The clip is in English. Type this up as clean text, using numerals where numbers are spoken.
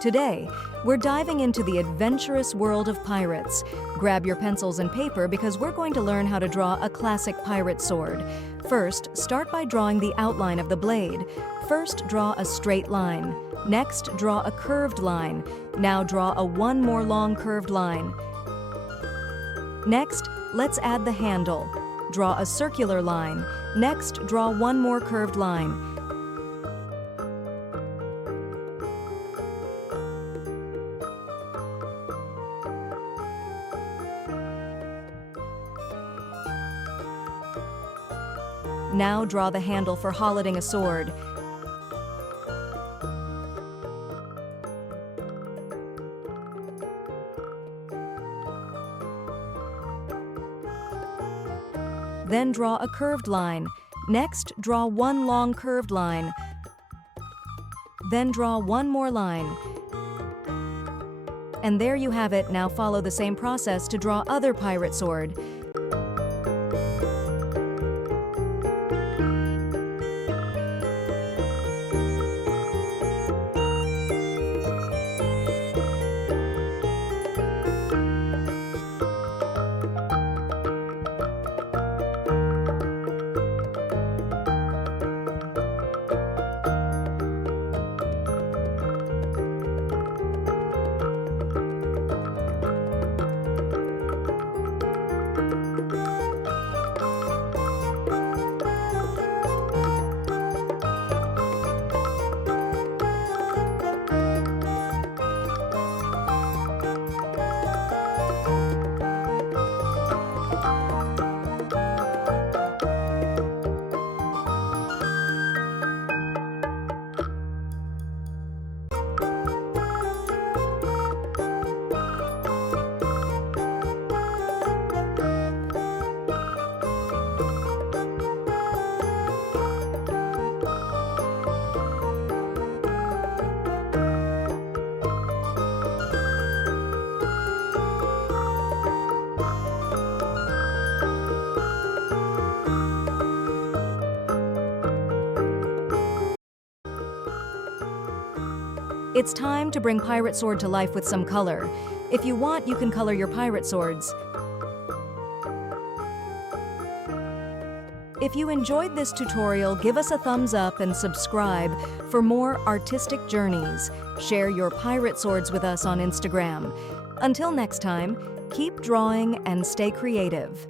Today, we're diving into the adventurous world of pirates. Grab your pencils and paper because we're going to learn how to draw a classic pirate sword. First, start by drawing the outline of the blade. First, draw a straight line. Next, draw a curved line. Now draw a one more long curved line. Next, let's add the handle. Draw a circular line. Next, draw one more curved line. Now draw the handle for holding a sword. Then draw a curved line. Next, draw one long curved line. Then draw one more line. And there you have it. Now follow the same process to draw other pirate sword. It's time to bring Pirate Sword to life with some color. If you want, you can color your pirate swords. If you enjoyed this tutorial, give us a thumbs up and subscribe for more artistic journeys. Share your pirate swords with us on Instagram. Until next time, keep drawing and stay creative.